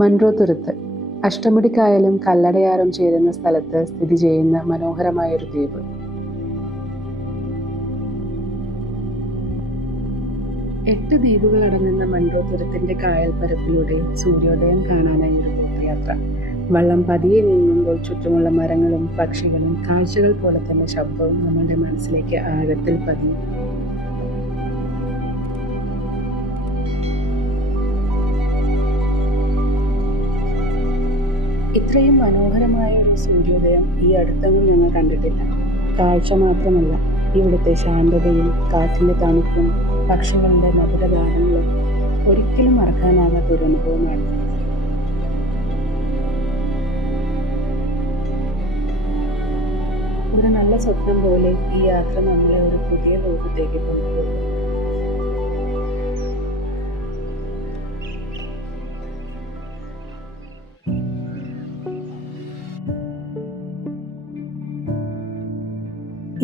മൺട്രോത്തുരുത്ത് അഷ്ടമുടിക്കായലും കല്ലടയാറും ചേരുന്ന സ്ഥലത്ത് സ്ഥിതി ചെയ്യുന്ന മനോഹരമായൊരു ദ്വീപ്. എട്ട് ദ്വീപുകൾ അടങ്ങുന്ന മൺട്രോത്തുരുത്തിന്റെ കായൽപ്പരപ്പിലൂടെ സൂര്യോദയം കാണാനായി ഒരു ബോട്ട് യാത്ര. വള്ളം പതിയെ നീങ്ങുമ്പോൾ ചുറ്റുമുള്ള മരങ്ങളും പക്ഷികളും കാഴ്ചകൾ പോലെ തന്നെ ശബ്ദവും നമ്മളുടെ മനസ്സിലേക്ക് ആഴത്തിൽ പതിയും. ഇത്രയും മനോഹരമായ ഒരു സൂര്യോദയം ഈ അടുത്തൊന്നും ഞങ്ങൾ കണ്ടിട്ടില്ല. കാഴ്ച മാത്രമല്ല, ഇവിടുത്തെ ശാന്തതയും കാറ്റിൻ്റെ തണുപ്പും പക്ഷികളുടെ മധുരഗാനങ്ങളും ഒരിക്കലും മറക്കാനാകാത്തൊരു അനുഭവമാണ്. ഒരു നല്ല സ്വപ്നം പോലെ ഈ യാത്ര നമ്മളെ ഒരു പുതിയ ലോകത്തേക്ക് കൊണ്ടുപോകും.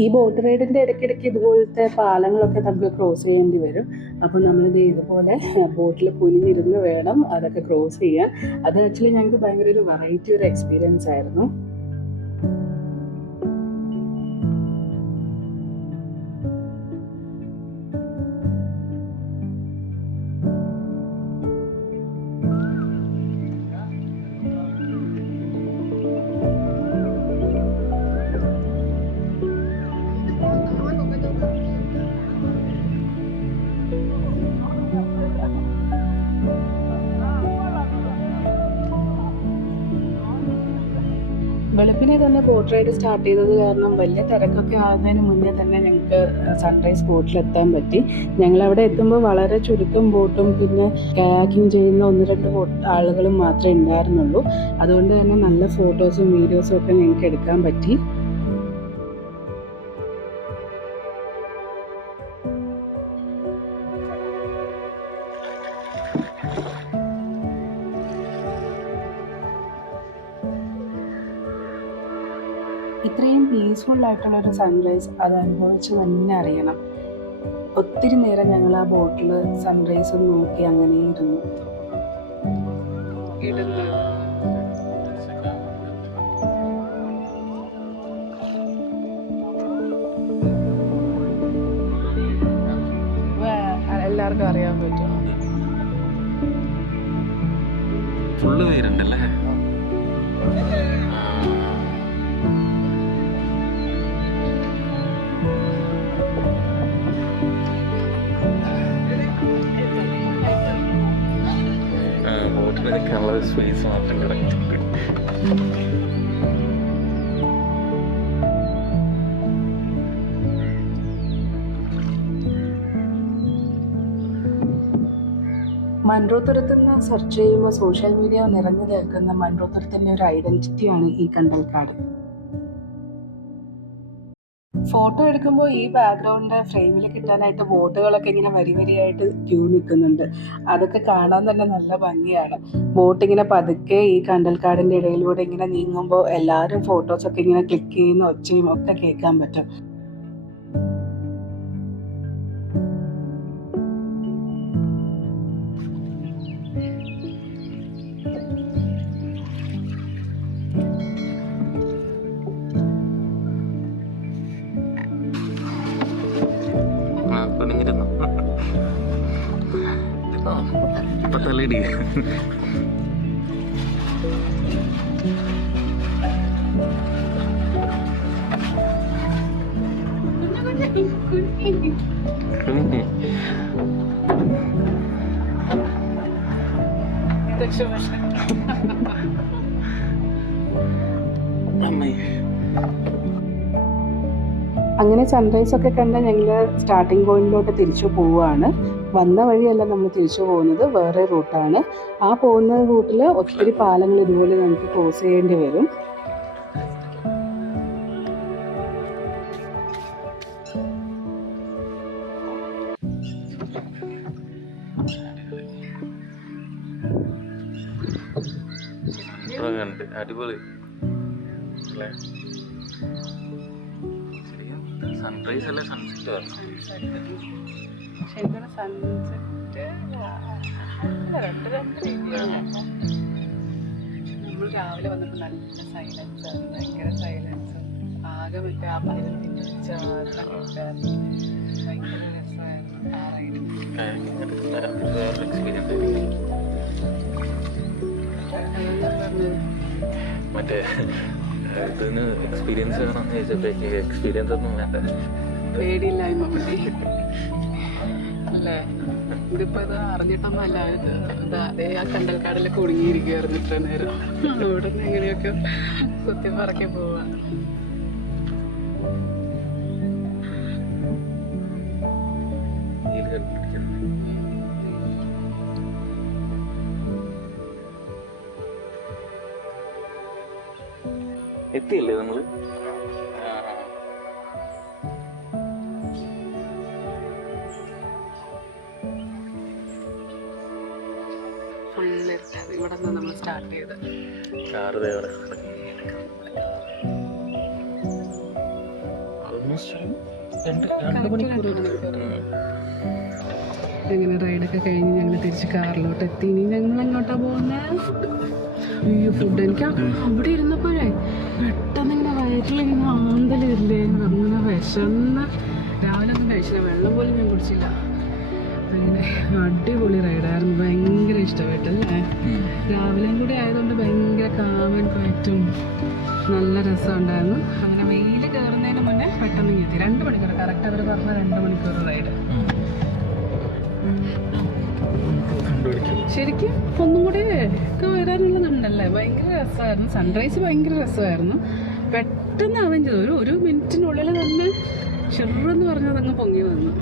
ഈ ബോട്ട് റൈഡിൻ്റെ ഇടയ്ക്കിടയ്ക്ക് ഇതുപോലത്തെ പാലങ്ങളൊക്കെ നമുക്ക് ക്രോസ് ചെയ്യേണ്ടി വരും. അപ്പോൾ നമ്മളിത് ഇതുപോലെ ബോട്ടിൽ കുനിഞ്ഞിരുന്ന് വേണം അതൊക്കെ ക്രോസ് ചെയ്യാൻ. അത് ആക്ച്വലി ഞങ്ങൾക്ക് ഭയങ്കര ഒരു വെറൈറ്റി ഒരു എക്സ്പീരിയൻസ് ആയിരുന്നു. വെളുപ്പിനെ തന്നെ ബോട്ട് റൈഡ് സ്റ്റാർട്ട് ചെയ്തത് കാരണം വലിയ തിരക്കൊക്കെ ആകുന്നതിന് മുന്നേ തന്നെ ഞങ്ങൾക്ക് സൺറൈസ് ബോട്ടിലെത്താൻ പറ്റി. ഞങ്ങളവിടെ എത്തുമ്പോൾ വളരെ ചുരുക്കം ബോട്ടും പിന്നെ കയാക്കിങ് ചെയ്യുന്ന 1-2 ആളുകളും മാത്രമേ ഉണ്ടായിരുന്നുള്ളൂ. അതുകൊണ്ട് തന്നെ നല്ല ഫോട്ടോസും വീഡിയോസും ഒക്കെ ഞങ്ങൾക്ക് എടുക്കാൻ പറ്റി. ഇത്രയും പീസ്ഫുൾ ആയിട്ടുള്ളൊരു സൺറൈസ് അത് അനുഭവിച്ച് തന്നെ അറിയണം. ഒത്തിരി നേരം ഞങ്ങൾ ആ ബോട്ടിൽ സൺറൈസ് നോക്കി അങ്ങനെ ഇരുന്നു. എല്ലാവർക്കും അറിയാൻ പറ്റും. ഫുള്ള് പേരുണ്ടല്ലേ. ബോട്ടിലൊക്കെയുള്ള സ്പേസ് മാത്രം കിടക്കുന്നുണ്ട്. മൺട്രോത്തുരുത്ത് എന്ന് സെർച്ച് ചെയ്യുമ്പോൾ സോഷ്യൽ മീഡിയ നിറഞ്ഞു നിൽക്കുന്ന മൺട്രോത്തുരുത്തിൻ്റെ ഒരു ഐഡന്റിറ്റിയാണ് ഈ കണ്ടൽക്കാട്. ഫോട്ടോ എടുക്കുമ്പോൾ ഈ ബാക്ക്ഗ്രൗണ്ട് ഫ്രെയിമിൽ കിട്ടാനായിട്ട് ബോട്ടുകളൊക്കെ ഇങ്ങനെ വരിയായിട്ട് ക്യൂ നിൽക്കുന്നുണ്ട്. അതൊക്കെ കാണാൻ തന്നെ നല്ല ഭംഗിയാണ്. ബോട്ട് ഇങ്ങനെ പതുക്കെ ഈ കണ്ടൽക്കാടിൻ്റെ ഇടയിലൂടെ ഇങ്ങനെ നീങ്ങുമ്പോൾ എല്ലാവരും ഫോട്ടോസൊക്കെ ഇങ്ങനെ ക്ലിക്ക് ചെയ്യുന്ന ഒച്ചയും ഒക്കെ കേൾക്കാൻ പറ്റും. ഇപ്പൊ തലയിടി അങ്ങനെ സൺറൈസ് ഒക്കെ കണ്ട ഞങ്ങൾ സ്റ്റാർട്ടിംഗ് പോയിന്റിലോട്ട് തിരിച്ചു പോവുകയാണ്. വന്ന വഴിയല്ല നമ്മൾ തിരിച്ചു പോകുന്നത്, വേറെ റൂട്ടാണ്. ആ പോകുന്ന റൂട്ടിൽ ഒത്തിരി പാലങ്ങൾ ഇതുപോലെ നമുക്ക് ക്രോസ് ചെയ്യേണ്ടി വരും. അടിപൊളി സൺറൈസ് അല്ലേ സൺസെറ്റ്? ശരിക്കും സൺസെറ്റ് രണ്ട് രീതിയാണ്. രാവിലെ വന്നപ്പോൾ നല്ല സൈലൻസ് ആണ്, ഭയങ്കര സൈലൻസ്. ആകെ വിട്ട് ആ പതിനൊന്നിൻ്റെ ഭയങ്കര രസമായിരുന്നു ആ റൈഡ്. മറ്റേ ഇതിന് എക്സ്പീരിയൻസ് വേണമെന്ന് ചോദിച്ചപ്പോഴേക്ക് എക്സ്പീരിയൻസ് ഒന്നും വേണ്ട, പേടിയില്ലായ്മ മതി അല്ലേ? ഇതിപ്പോ ഇത് അറിഞ്ഞിട്ടൊന്നുമല്ല, ഇത് അതേ ആ കണ്ടൽക്കാടിൽ കുടുങ്ങിയിരിക്കുകയായിരുന്നു ഇത്ര നേരം. അവിടെ നിന്ന് എങ്ങനെയൊക്കെ കുത്തി പറക്കി പോവാ. എത്തിയല്ലേ നമ്മള്? ഫുള്ള് ഇവിടെ നിന്ന് നമ്മൾ സ്റ്റാർട്ട് ചെയ്ത് കാറ് അവിടെ അങ്ങനെ റൈഡൊക്കെ കഴിഞ്ഞ് ഞങ്ങൾ തിരിച്ച് കാറിലോട്ട് എത്തി. ഇനി ഞങ്ങൾ എങ്ങോട്ടാ പോകുന്നത്? അയ്യോ ഫുഡ് എനിക്ക് അവിടെ ഇരുന്നപ്പോഴേ പെട്ടെന്ന് ഇങ്ങനെ വയറ്റിലിങ്ങനെ ആന്തലില്ലേ, അങ്ങനെ വിശന്ന്. രാവിലെ ഒന്നും കഴിച്ചില്ല, വെള്ളം പോലും ഞാൻ കുടിച്ചില്ല. അങ്ങനെ അടിപൊളി റൈഡായിരുന്നു, ഭയങ്കര ഇഷ്ടപ്പെട്ടു. രാവിലെയും കൂടി ആയതുകൊണ്ട് ഭയങ്കര കാമൻ ക്വയറ്റും നല്ല രസമുണ്ടായിരുന്നു. അങ്ങനെ വെയിൽ കയറുന്നതിന് മുന്നേ പെട്ടെന്ന് എത്തി. 2 മണിക്കൂർ കറക്റ്റ് അവർ പറഞ്ഞ 2 മണിക്കൂർ റൈഡ്. ശരിക്കും ഒന്നും കൂടി ഒക്കെ വരാനുള്ളതുണ്ടല്ലേ. ഭയങ്കര രസമായിരുന്നു. സൺറൈസ് ഭയങ്കര രസമായിരുന്നു. പെട്ടെന്ന് അവൻ ചെയ്തു, ഒരു മിനിറ്റിനുള്ളിൽ തന്നെ ചെറുന്ന് പറഞ്ഞത് അങ്ങ് പൊങ്ങി വന്നു.